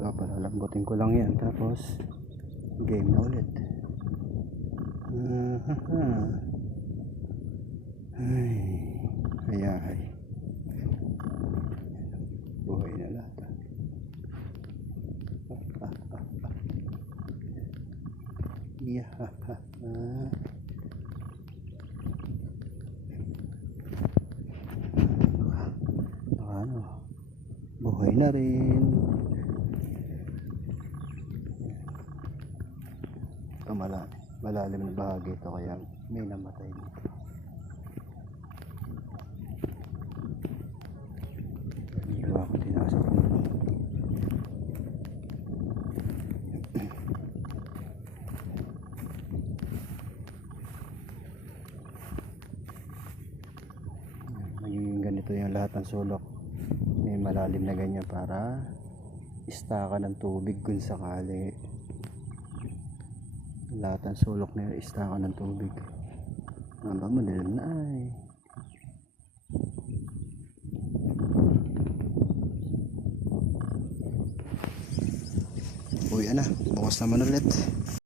Ito, palalambutin ko lang yan. Tapos, game na ulit. Ay. Buhay na lahat. Ano, buhay na rin. Ito malalim na bahagi ito, kaya may namatay dito. Dito ako tinasok mo. Magiging ganito yung lahat ng sulok. May malalim na ganyan para istaka ng tubig kung sakali. Lahat ng sulok na istaka ng tubig. Aba, madilim na ay. Uwi na, bukas naman ulit.